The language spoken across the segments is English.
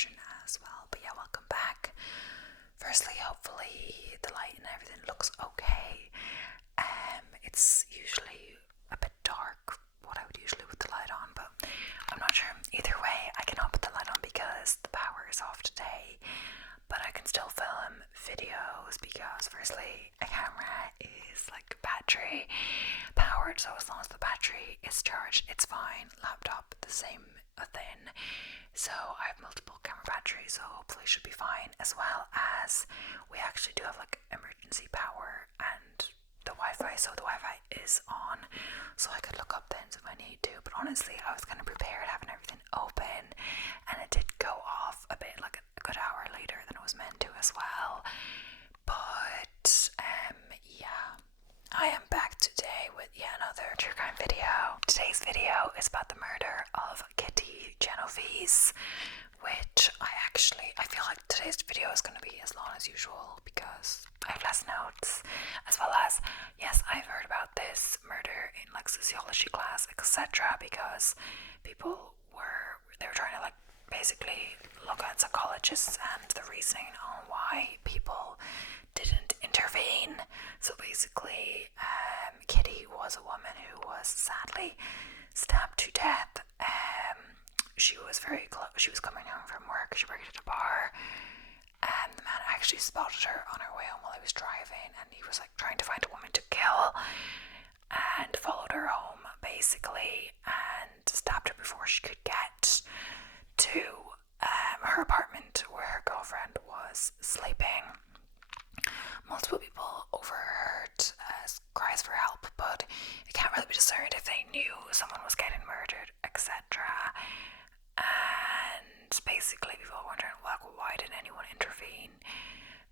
description as well. But yeah, welcome back. Firstly, hopefully the light and everything looks okay. It's usually a bit dark, what I would usually put the light on, but I'm not sure. Either way, I cannot put the light on because the power is off today, but I can still film videos because firstly, a camera is like battery powered, so as long as the battery is charged, it's fine. Laptop, the same thing. So I have multiple camera batteries, so hopefully it should be fine, as well as we actually do have like emergency power and the Wi-Fi, so the Wi-Fi is on, so I could look up things if I need to. But honestly, I was kind of prepared having everything open, and it did go off a bit, like a good hour later than it was meant to as well. But yeah, I am back today with yet another true crime video. Today's video is about the murder of Kitty Genovese, which I feel like today's video is going to be as long as usual because I have less notes, as well as, yes, I've heard about this murder in like sociology class, etc., because people were trying to like basically look at psychologists and the reasoning on why people didn't intervene. So basically, Kitty was a woman who was sadly stabbed to death. She was very close. She was coming home from work. She worked at a bar, and the man actually spotted her on her way home while he was driving, and he was like trying to find a woman to kill, and followed her home basically, and stabbed her before she could get to her apartment where her girlfriend was sleeping. Multiple people overheard cries for help, but it can't really be discerned if they knew someone was getting murdered, etc. And basically people were wondering, like, why didn't anyone intervene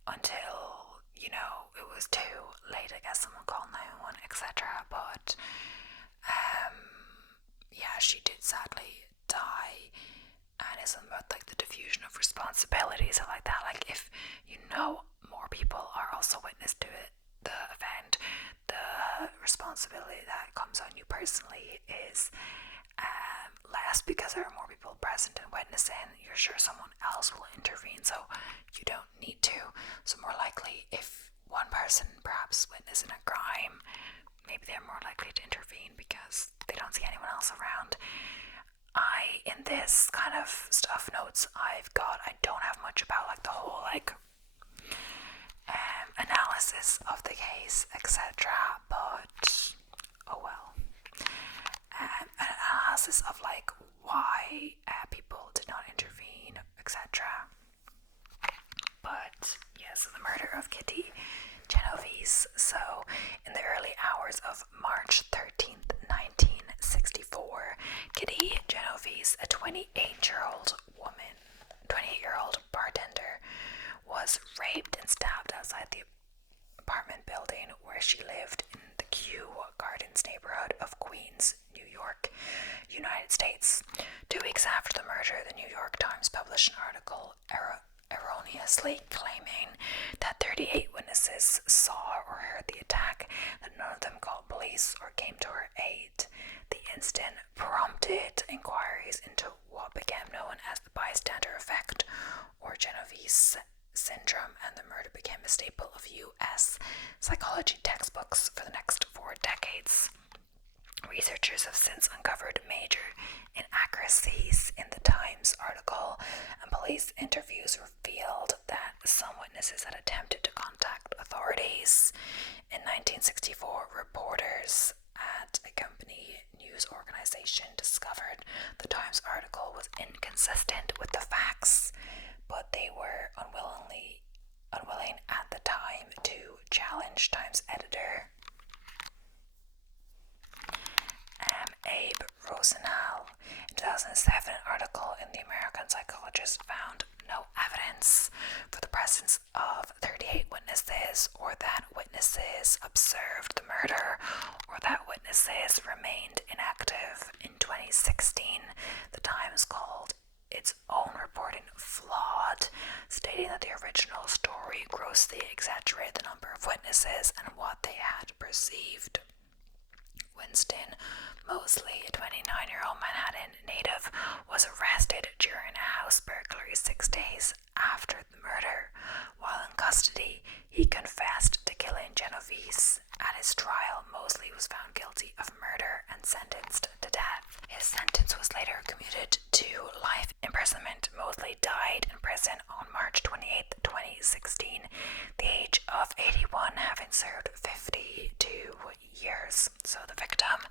until, it was too late. I guess someone called 911, etc. But yeah, she did sadly die. And it's something about like the diffusion of responsibilities and like that. Like if more people are also witness to it, the event, the responsibility that comes on you personally is less because there are more people present and witnessing. You're sure someone else will intervene, so you don't need to. So more likely, if one person perhaps witnessing a crime, maybe they're more likely to intervene because they don't see anyone else around. In this kind of stuff notes I don't have much about like the whole like analysis of the case, etc. But oh well. An analysis of like why people did not intervene, etc. But yes, the murder of Kitty Genovese. So in the early hours of March 13th, 1964, Kitty Genovese, a 28-year-old bartender, was raped and stabbed outside the apartment building where she lived in the Kew Gardens neighborhood of Queens, New York, United States. 2 weeks after the murder, the New York Times published an article erroneously claiming that 38 witnesses saw or heard the attack, that none of them called police or came to her aid. The incident prompted inquiries into what became known as the bystander effect, or Genovese syndrome, and the murder became a staple of U.S. psychology textbooks for the next 4 decades. Researchers have since uncovered major inaccuracies in the Times article, and police interviews revealed that some witnesses had attempted to contact authorities. In 1964, reporters at a company news organization discovered the Times article was inconsistent with the facts, but they were unwilling at the time to challenge Times editor Abe Rosenau. In 2007, an article in The American Psychologist found no evidence for the presence of 38 witnesses, or that witnesses observed the murder, or that witnesses remained inactive. In 2016, The Times called its own reporting flawed, stating that the original story grossly exaggerated the number of witnesses and what they had perceived. When Winston Mosley, a 29-year-old Manhattan native, was arrested during a house burglary 6 days after the murder. While in custody, he confessed to killing Genovese. At his trial, Mosley was found guilty of murder and sentenced to death. His sentence was later commuted to life imprisonment. Mosley died in prison on March 28, 2016, the age of 81, having served 52 years. So the victim,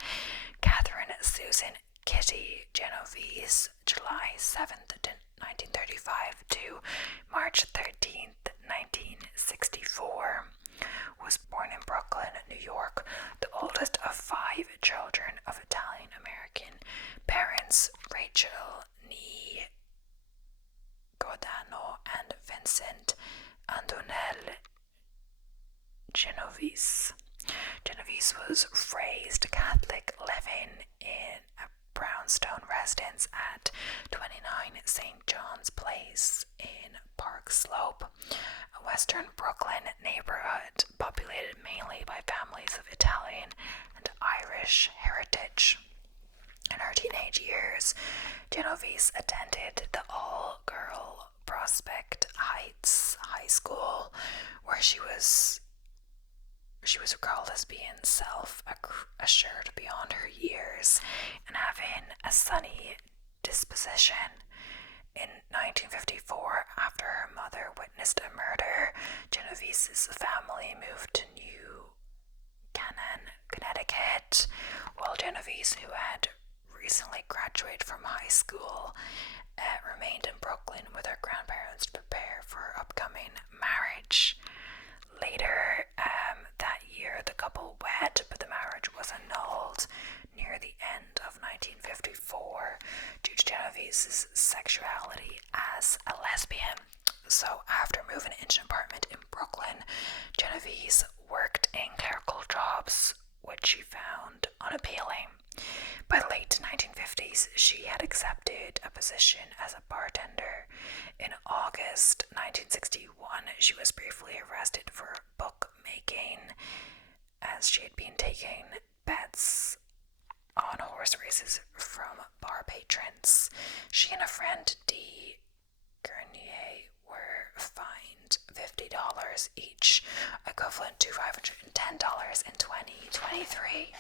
Catherine Susan Kitty Genovese, July 7th, 1935 to March 13th, 1964, was born in Brooklyn, New York, the oldest of 5 children of Italian-American parents, Rachel Nee Godano and Vincent Antonelle Genovese. Genovese was raised Catholic, living in a brownstone residence at 29 St. John's Place in Park Slope, a western Brooklyn neighborhood populated mainly by families of Italian and Irish heritage. In her teenage years, Genovese attended the all-girl Prospect Heights High School, where she was recalled as being self-assured beyond her years and having a sunny disposition. In 1954, after her mother witnessed a murder, Genovese's family moved to New Canaan, Connecticut, while Genovese, who had recently graduated from high school, remained in Brooklyn with her grandparents to prepare for her upcoming marriage. Later that year, the couple wed, but the marriage was annulled near the end of 1954 due to Genovese's sexuality as a lesbian. So after moving into an apartment in Brooklyn, Genovese worked in clerical jobs, which she found unappealing. By the late 1950s, she had accepted a position as a bartender. In August 1961, she was briefly arrested for bookmaking, as she had been taking bets on horse races from bar patrons. She and a friend, D. Grenier, were fined $50 each, equivalent to $510 in 2023.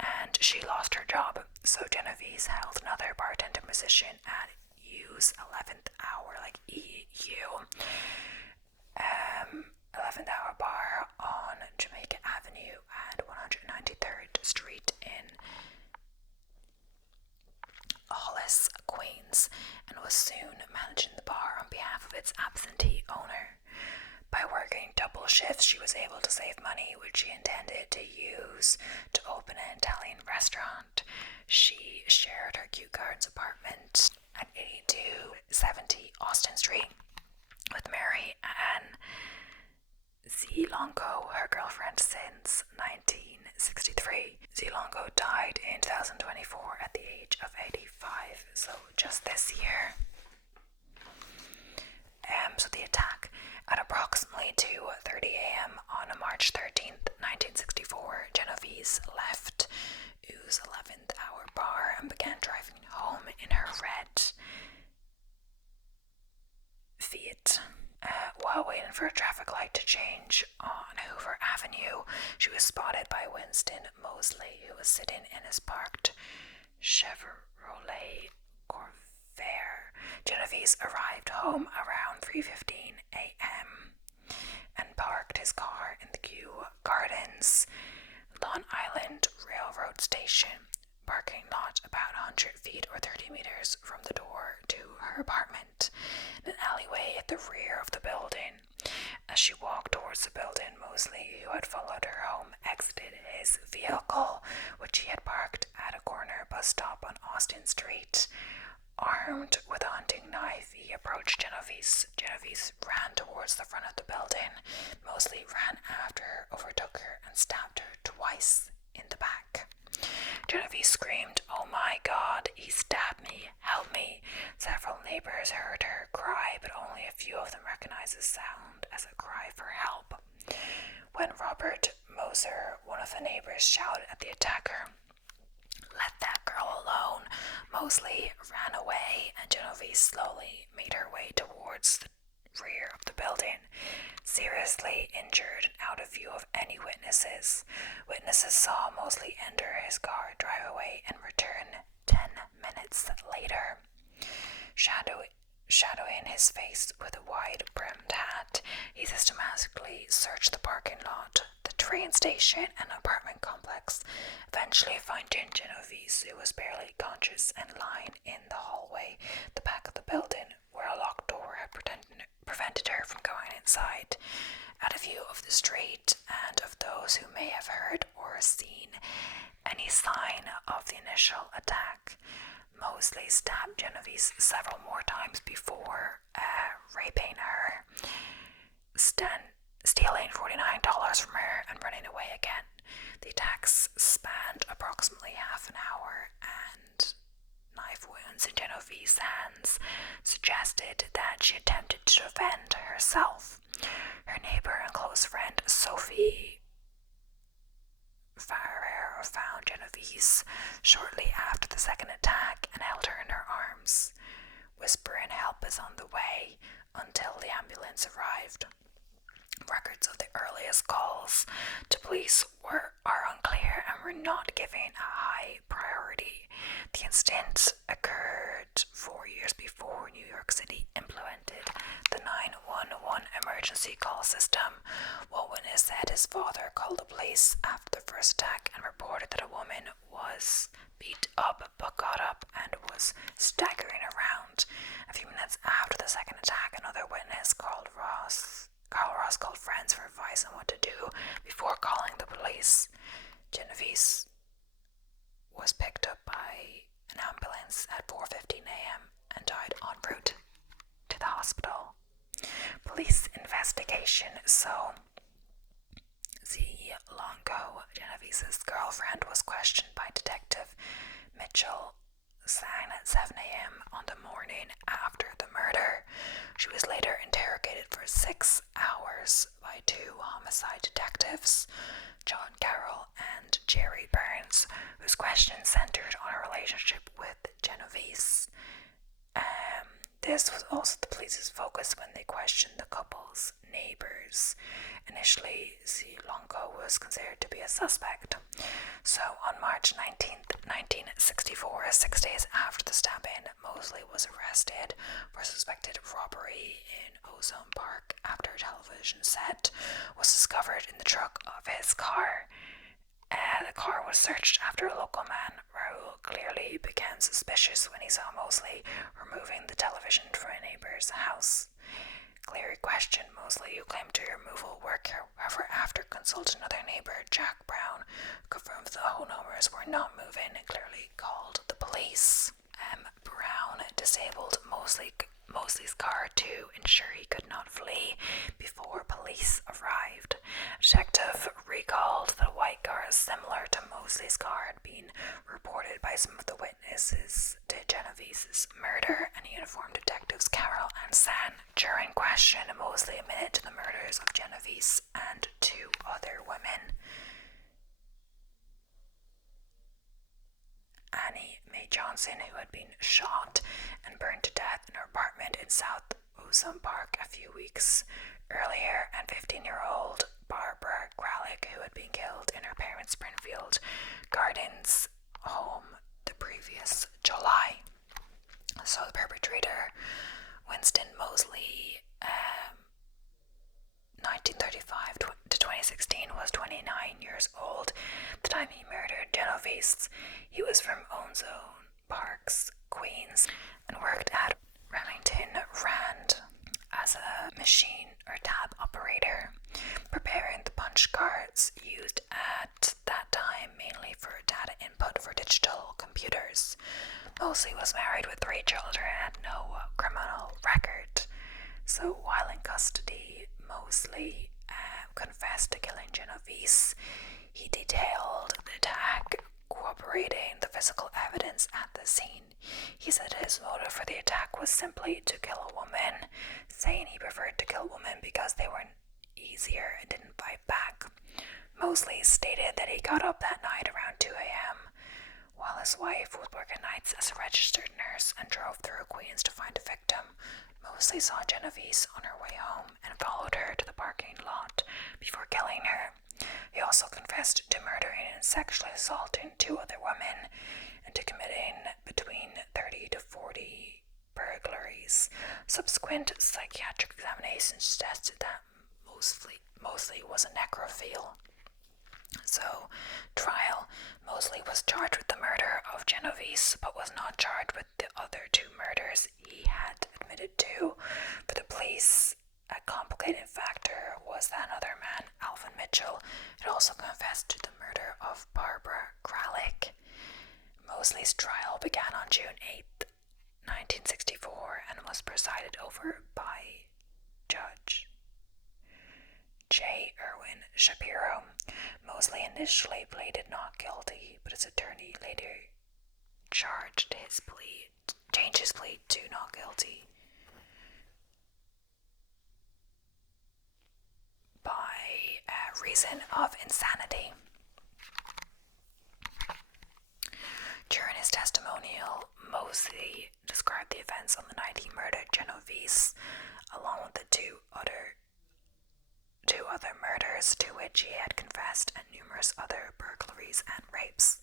And she lost her job, so Genovese held another bartender position at U's 11th Hour, like EU, 11th Hour Bar on Jamaica Avenue and 193rd Street in Hollis, Queens, and was soon managing the bar on behalf of its absentee owner. By working double shifts, she was able to save money, which she intended to use to open an Italian restaurant. She shared her Kew Gardens apartment at 8270 Austin Street with Mary Ann Zilongo, her girlfriend since 1963. Zilongo died in 2024 at the age of 85, so just this year. So the attack. At approximately 2:30 a.m. on March 13th, 1964, Genovese left U's 11th Hour Bar and began driving home in her red Fiat. While waiting for a traffic light to change on Hoover Avenue, she was spotted by Winston Mosley, who was sitting in his parked Chevrolet Corvair. Genovese arrived home around 3:15 a.m. and parked his car in the Kew Gardens Long Island Railroad Station parking lot about 100 feet or 30 meters from the door to her apartment, in an alleyway at the rear of the building. As she walked towards the building, Mosley, who had followed her home, exited his vehicle, which he had parked at a corner bus stop on Austin Street. Armed with a hunting knife, he approached Genovese. Genovese ran towards the front of the building. Mosley ran after her, overtook her, and stabbed her twice in the back. Genovese screamed, "Oh my God, he stabbed me, help me." Several neighbors heard her cry, but only a few of them recognized the sound as a cry for help. When Robert closer, one of the neighbors shouted at the attacker, "Let that girl alone." Mosley ran away, and Genovese slowly made her way towards the rear of the building, seriously injured and out of view of any witnesses. Witnesses saw Mosley enter his car, drive away, and return 10 minutes later. Shadowing his face with a wide-brimmed hat, he systematically searched the parking lot, the train station, and apartment complex, eventually finding Genovese, who was barely conscious and lying in the hallway, the back of the building, where a locked door had prevented her from going inside, out of view of the street and of those who may have heard or seen any sign of the initial attack. Mosley stabbed Genovese several more times before raping her, stealing $49 from her and running away again. The attacks spanned approximately half an hour, and knife wounds in Genovese's hands suggested that she attempted to defend herself. Her neighbor and close friend Sophie Farrer found Genovese shortly after the second attack and held her in her arms, whispering help is on the way, until the ambulance arrived. Records of the earliest calls to police are unclear and were not given a high priority. The incident occurred 4 years before New York City implemented the 911 emergency call system. One witness said his father called the police after the first attack and reported that a woman was beat up but got up and was staggering around. A few minutes after the second attack, another witness, Carl Ross, called friends for advice on what to do before calling the police. Genovese was picked up by an ambulance at 4:15 a.m. and died en route to the hospital. Police investigation. So, Longo, Genovese's girlfriend, was questioned by Detective Mitchell Sang at 7 a.m. on the morning after the murder. She was later interrogated for 6 hours by 2 homicide detectives, John Carroll and Jerry Burns, whose questions centered on her relationship with Genovese. This was also the police's focus when they questioned the couple's neighbors. Initially, Longo was considered to be a suspect. So, on March 19th, 1964, 6 days after the stabbing, Mosley was arrested for suspected robbery in Ozone Park after a television set was discovered in the trunk of his car. The car was searched after a local man, Raoul, clearly became suspicious when he saw Mosley removing the television from a neighbor's house. Cleary questioned Mosley, who claimed to removal work. However, after consulting another neighbor, Jack Brown, confirmed the homeowners were not moving and clearly called the police. Brown disabled Mosley's car to ensure he could not flee before police arrived. A detective recalled that a white car similar to Mosley's car had been reported by some of the witnesses to Genovese's murder, and he informed detectives Carroll and San. During question, Mosley admitted to the murders of Genovese and 2 other women. Annie Mae Johnson, who had been shot and burned to death in her apartment in South Ozone Park a few weeks earlier, and 15-year-old Barbara Kralik, who had been killed in her parents' Springfield Gardens home the previous July. So the perpetrator, Winston Mosley, 1935 to 2016, was 29 years old. At the time he murdered Genovese, he was from Ozone Parks, Queens, and worked at Remington Rand as a machine or tab operator, preparing the punch cards used at that time mainly for data input for digital computers. Mosley was married with 3 children and had no criminal record. So while in custody, Mosley confessed to killing Genovese. He detailed the attack, corroborating the physical evidence at the scene. He said his motive for the attack was simply to kill a woman, saying he preferred to kill women because they were easier and didn't fight back. Mosley stated that he got up that night around 2 a.m. while his wife was working nights as a registered nurse and drove through Queens to find a victim. Mosley saw Genovese on her way home and followed her to the parking lot before killing her. He also confessed to murdering and sexually assaulting 2 other women and to committing between 30 to 40 burglaries. Subsequent psychiatric examinations tested that Mosley was a necrophile. So, trial. Mosley was charged with the murder of Genovese, but was not charged with the other 2 murders he had admitted to. For the police, a complicating factor was that another man, Alvin Mitchell, had also confessed to the murder of Barbara Kralik. Mosley's trial began on June 8, 1964, and was presided over by Judge J. Irwin Shapiro. Mosley initially pleaded not guilty, but his attorney later changed his plea to not guilty by reason of insanity. During his testimonial, Mosley described the events on the night he murdered Genovese, along with the two other murders to which he had confessed, and numerous other burglaries and rapes.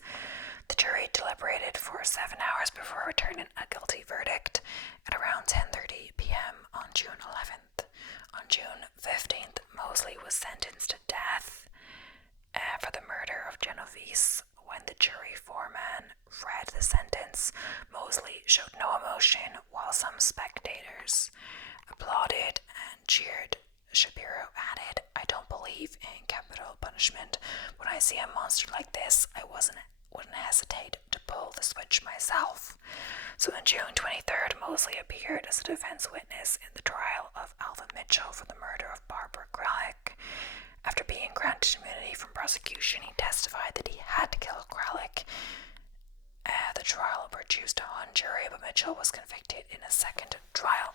The jury deliberated for 7 hours before returning a guilty verdict at around 10:30 p.m. on June 11th. On June 15th, Mosley was sentenced to death for the murder of Genovese. When the jury foreman read the sentence, Mosley showed no emotion, while some spectators applauded and cheered. Shapiro added, "I don't believe in capital punishment. When I see a monster like this, I wouldn't hesitate to pull the switch myself." So on June 23rd, Mosley appeared as a defense witness in the trial of Alvin Mitchell for the murder of Barbara Kralik. After being granted immunity from prosecution, he testified that he had killed Kralik. The trial produced a hung jury, but Mitchell was convicted in a second trial.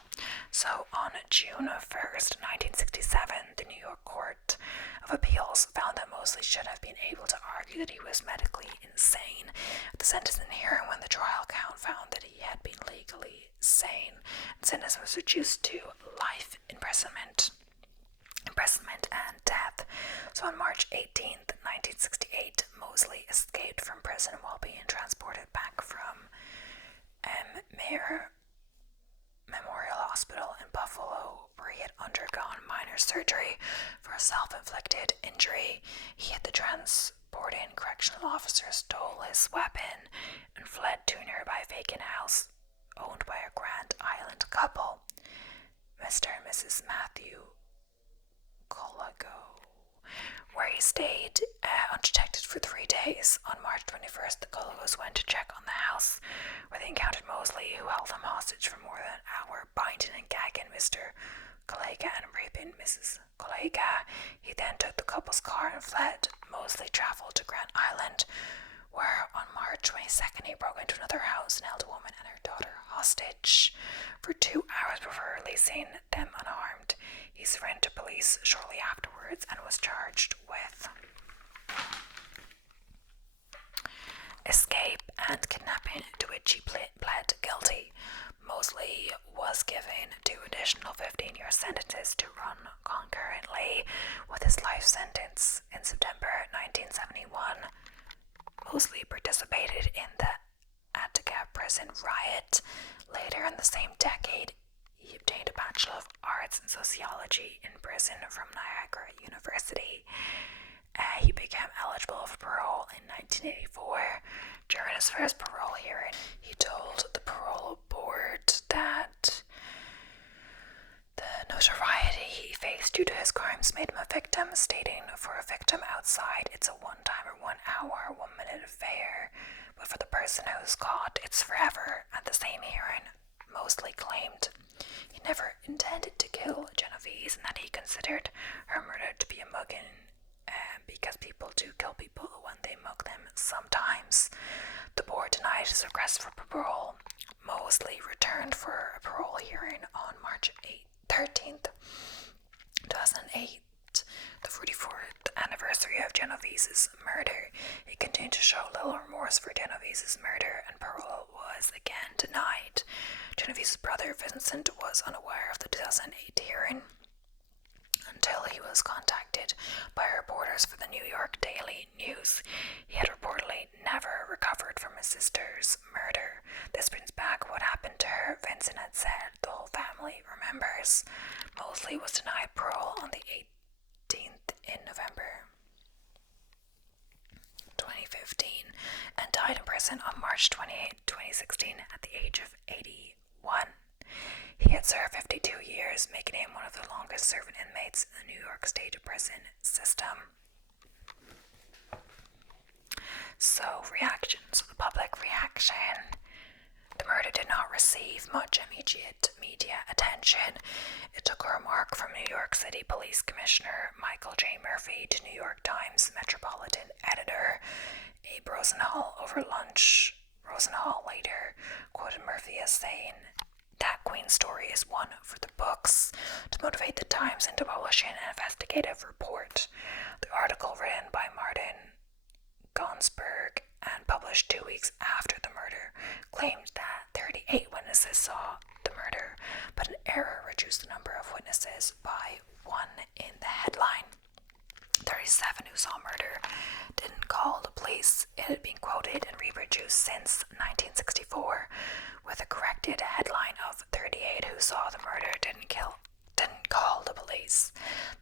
So on June 1st, 1967, the New York Court of Appeals found that Mosley should have been able to argue that he was medically insane at the sentencing hearing, when the trial count found that he had been legally sane. The sentence was reduced to life imprisonment and death. So on March 18th, 1968, Mosley escaped from prison while being transported back from Mayer Memorial Hospital in Buffalo, where he had undergone minor surgery for a self-inflicted injury. He had the transporting correctional officer stole his weapon and fled to a nearby vacant house owned by a Grand Island couple, Mr. and Mrs. Matthew Colago, where he stayed undetected for 3 days. On March 21st, the Colagos went to check on the house, where they encountered Mosley, who held them hostage for more than an hour, binding and gagging Mr. Colaga and raping Mrs. Colaga. He then took the couple's car and fled. Mosley traveled to Grand Island, where on March 22nd he broke into another house and held a woman and her daughter hostage for 2 hours before releasing them unharmed. He surrendered to police shortly afterwards and was charged with escape and kidnapping, to which he pled guilty. Mosley was given 2 additional 15-year sentences to run concurrently with his life sentence. In September 1971, Mosley participated in the Attica prison riot. Later in the same decade, he obtained a Bachelor of Arts in Sociology in prison from Niagara University. He became eligible for parole in 1984. During his first parole hearing, he told the parole board that the notoriety he faced due to his crimes made him a victim, stating, "For a victim outside, it's a one-time or 1 hour, 1 minute affair, but for the person who's caught, it's forever." At the same hearing, Mosley claimed he never intended to kill Genovese and that he considered her murder to be a mugging, because people do kill people when they mug them sometimes. The board denied his request for parole. Mosley returned for a parole hearing on March 13th, 2008. The 44th anniversary of Genovese's murder, he continued to show little remorse for Genovese's murder, and parole was again denied. Genovese's brother Vincent was unaware of the 2008 hearing until he was contacted by reporters for the New York Daily News. He had reportedly never recovered from his sister's murder. This brings back what happened to her. Vincent had said the whole family remembers. Mosley was denied parole on the 18th in November 2015 and died in prison on March 28, 2016 at the age of 81. He had served 52 years, making him one of the longest serving inmates in the New York State prison system. So, reactions. The public reaction. The murder did not receive much immediate media attention. It took a remark from New York City Police Commissioner Michael J. Murphy to New York Times Metropolitan Editor Abe Rosenhall over lunch. Rosenhall later quoted Murphy as saying, "That Queen story is one for the books," to motivate the Times into publishing an investigative report. The article, written by Martin Gonsberg and published 2 weeks after the murder, claimed that 38 witnesses saw the murder, but an error reduced the number of witnesses by 1 in the headline. 37 who saw murder didn't call the police. It had been quoted and reproduced since 1964, with a corrected headline of 38 who saw the murder didn't call the police.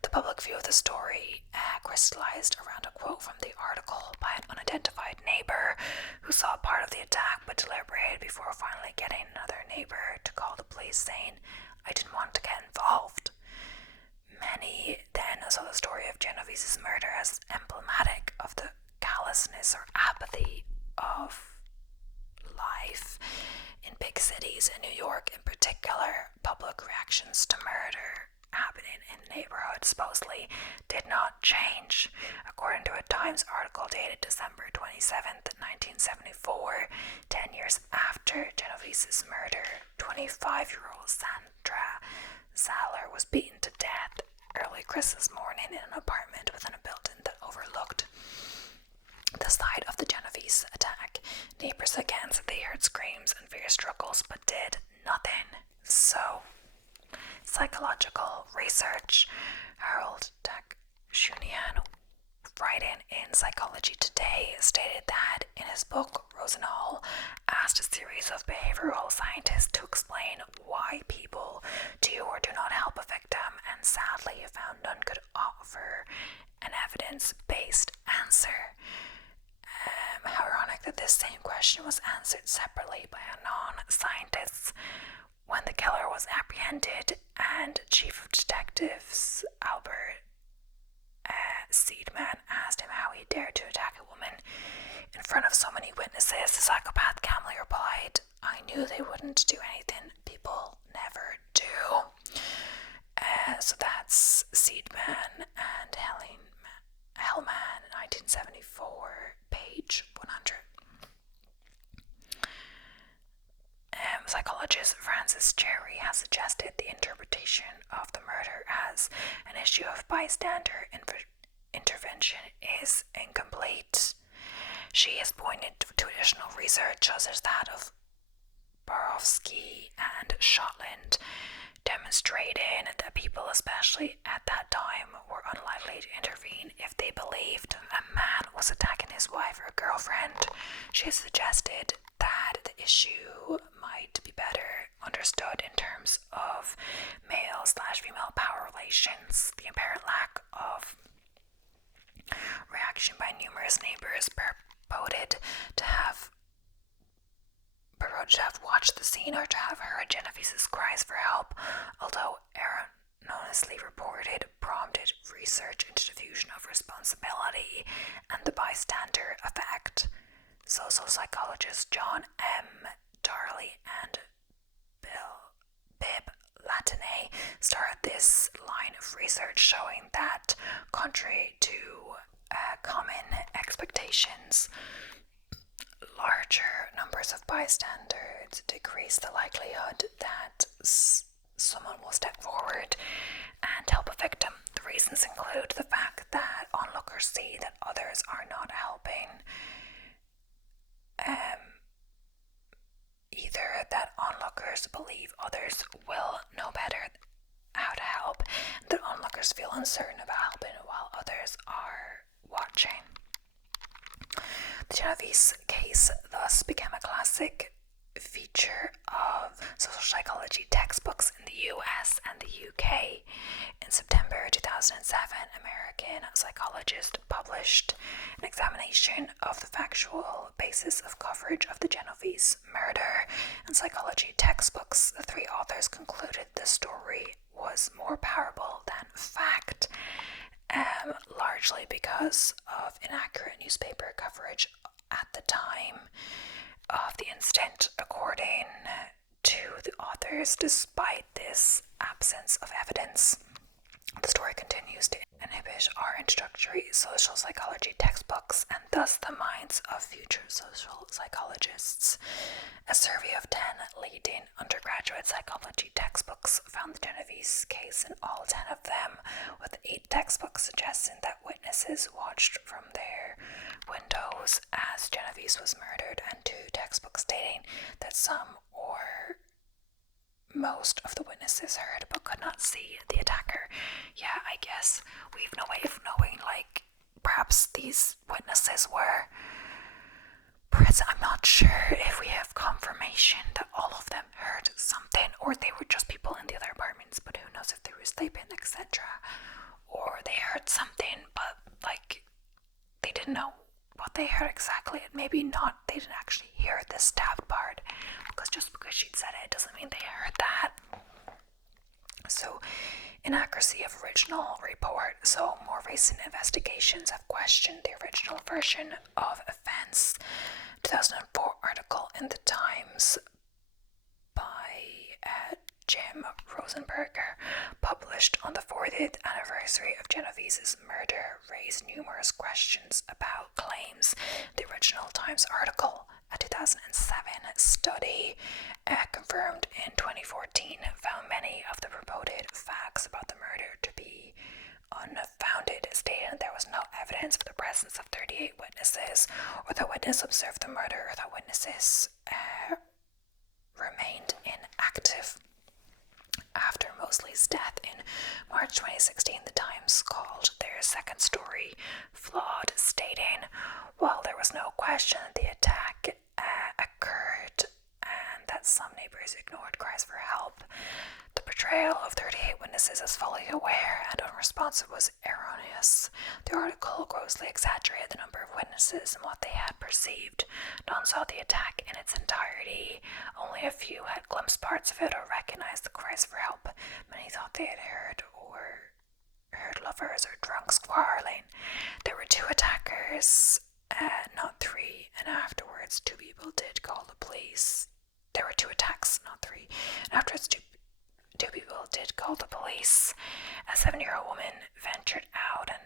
The public view of the story crystallized around a quote from the article by an unidentified neighbor who saw part of the attack but deliberated before finally getting another neighbor to call the police, saying, "I didn't want to get involved." Many then saw the story of Genovese's murder as emblematic of the callousness or apathy of life in big cities. In New York in particular, public reactions to murder happening in neighborhoods supposedly did not change. According to a Times article dated December 27th, 1974, 10 years after Genovese's murder, 25-year-old Sandra Saller was beaten to death early Christmas morning in an apartment within a building that overlooked the site of the Genovese attack. Neighbors again said they heard screams and fierce struggles but did nothing. So, psychological research. Harold Takshunian, writing in Psychology Today, stated that in his book, Rosenhall asked a series of behavioral scientists to explain why people do or do not help a victim, and sadly found none could offer an evidence-based answer. How ironic that this same question was answered separately by a non-scientist. When the killer was apprehended and Chief of Detectives Albert Seidman asked him how he dared to attack a woman in front of so many witnesses, the psychopath calmly replied, "I knew they wouldn't do anything. People never do." So that's Seidman and Hellman, 1974, page 100. Psychologist Francis Cherry has suggested the interpretation of the murder as an issue of bystander intervention is incomplete. She has pointed to additional research, such as that of Borowski and Shotland, demonstrating that people, especially at that time, were unlikely to intervene if they believed a man was attacking his wife or girlfriend. She has suggested that the issue might be better understood in terms of male/female power relations. The apparent lack of reaction by numerous neighbors purported to have watched the scene or to have heard Genovese's cries for help, although erroneously reported, prompted research into diffusion of responsibility and the bystander effect. Social psychologists John M. Darley and Bib Latané started this line of research, showing that, contrary to common expectations, larger numbers of bystanders decrease the likelihood that someone will step forward and help a victim. The reasons include the fact that onlookers foresee that others are not helping. Either that onlookers believe others will know better how to help, that onlookers feel uncertain about helping while others are watching. The Genovese case thus became a classic feature of social psychology textbooks in the US and the UK. In September 2007, American psychologists published an examination of the factual basis of coverage of the Genovese murder in psychology textbooks. The three authors concluded the story was more powerful than fact, largely because of inaccurate newspaper coverage at the time of the incident. According to the authors, despite this absence of evidence, the story continues to inhibit our introductory social psychology textbooks and thus the minds of future social psychologists. A survey of 10 leading undergraduate psychology textbooks found the Genovese case in all 10 of them, with 8 textbooks suggesting that witnesses watched from their windows as Genovese was murdered, and 2 textbooks stating that some or most of the witnesses heard but could not see the attacker. Yeah, I guess we've no way of knowing, like, perhaps these witnesses were present. I'm not sure if we have confirmation that all of them heard something, or they were just people in the other apartments, but who knows if they were sleeping, etc. Or they heard something, but, like, they didn't know what they heard exactly. Maybe not, they didn't actually hear the stabbed part, because just because she'd said it doesn't mean they heard that. So, inaccuracy of original report. So, more recent investigations have questioned the original version of events. 2004 article in the Times by Jim Rosenberger, published on the 40th anniversary of Genovese's murder, raised numerous questions about claims. The original Times article, a 2007 study confirmed in 2014, found many of the purported facts about the murder to be unfounded, stating there was no evidence for the presence of 38 witnesses, or that witnesses observed the murder, or that witnesses remained inactive. After Mosley's death in March 2016, the Times called their second story flawed, stating, while there was no question that the attack occurred and that some neighbors ignored cries for help, the portrayal of 38 witnesses as fully aware and unresponsive was erroneous. The article grossly exaggerated the number of witnesses and what they had perceived. None saw the attack in its entirety. Only a few had glimpsed parts of it or recognized the cries for help. Many thought they had heard lovers or drunks quarreling. There were 2 attackers, not 3, and afterwards 2 people did call the police. There were 2 attacks, not 3, and afterwards 2 people did call the police. A 7-year-old woman ventured out and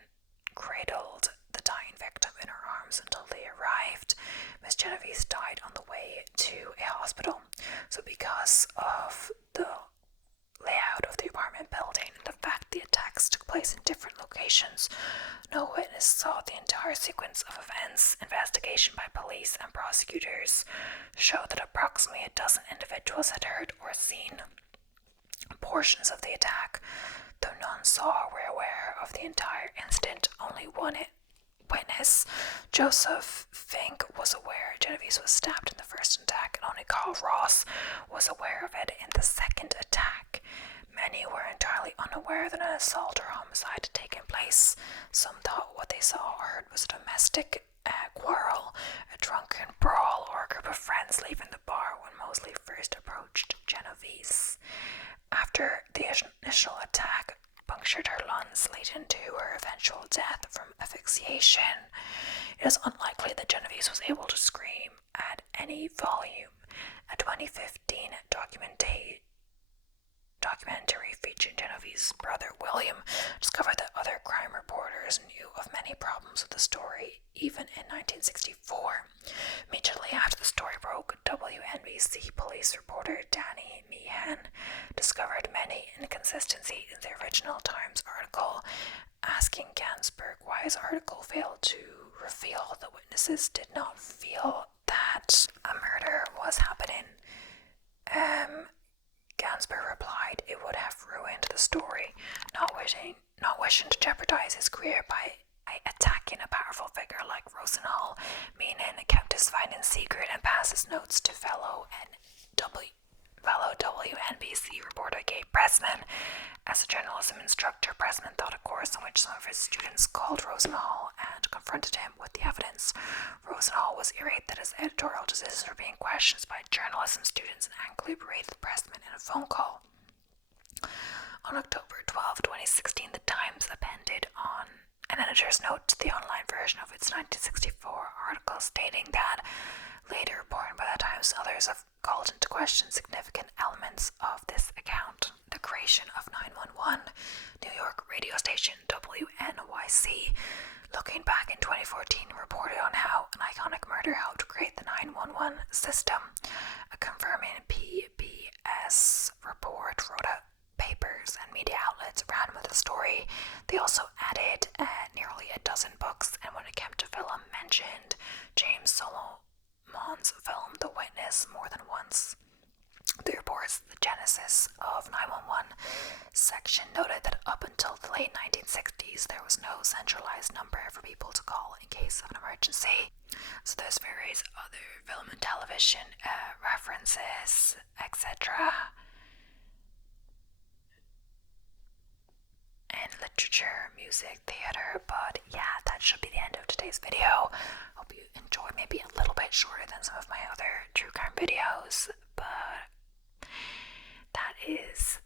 cradled the dying victim in her arms until they arrived. Miss Genovese died on the way to a hospital. So because of the layout of the apartment building and the fact the attacks took place in different locations, no witness saw the entire sequence of events. Investigation by police and prosecutors showed that approximately a dozen individuals had heard or seen portions of the attack. Though none saw or were aware of the entire incident, only one witness, Joseph Fink, was aware Genovese was stabbed in the first attack, and only Carl Ross was aware of it in the second attack. Many were entirely unaware that an assault or homicide had taken place. Some thought what they saw or heard was a domestic quarrel, a drunken brawl, or a group of friends leaving the bar when Mosley first approached Genovese. After the initial attack punctured her lungs, leading to her eventual death from asphyxiation, it is unlikely that Genovese was able to scream at any volume. A 2015 documentary featuring Genovese's brother William discovered that other crime reporters knew of many problems with the story, even in 1964. Immediately after the story broke, WNBC police reporter Danny Meehan discovered many inconsistencies in the original Times article, asking Gansberg why his article reveal that witnesses did not feel that a murder was happening. Gansberg replied it would have ruined the story, not wishing to jeopardize his career by attacking a powerful figure like Rosenhall, meaning kept his findings secret and passed his notes to fellow WNBC reporter Kate Pressman. As a journalism instructor, Pressman taught a course in which some of his students called Rosenhall and confronted him with the evidence. Rosenhall was irate that his editorial decisions were being questioned by journalism students and angrily berated Pressman in a phone call. On October 12, 2016, The Times appended on an editor's note to the online version of its 1964 article stating that, later reported by The Times, others have called into question significant elements of this account. The creation of 911, New York radio station WNYC, looking back in 2014, reported on how an iconic murder helped create the 911 system. A confirming PBS report wrote up papers and media outlets ran with the story. They also added nearly a dozen books, and when it came to film, mentioned James Solomon's film The Witness more than once. The report's The Genesis of 911 section noted that up until the late 1960s, there was no centralized number for people to call in case of an emergency. So there's various other film and television references, etc. and literature, music, theater. But yeah, that should be the end of today's video. Hope you enjoy, maybe a little bit shorter than some of my other true crime videos, but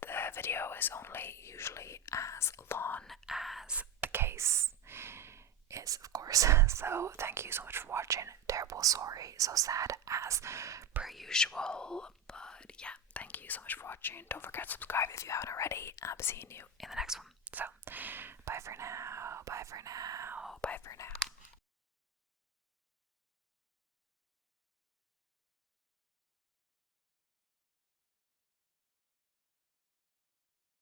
the video is only usually as long as the case is, of course. So thank you so much for watching. Terrible story, so sad as per usual, but yeah, thank you so much for watching. Don't forget to subscribe if you haven't already. I'll be seeing you in the next one.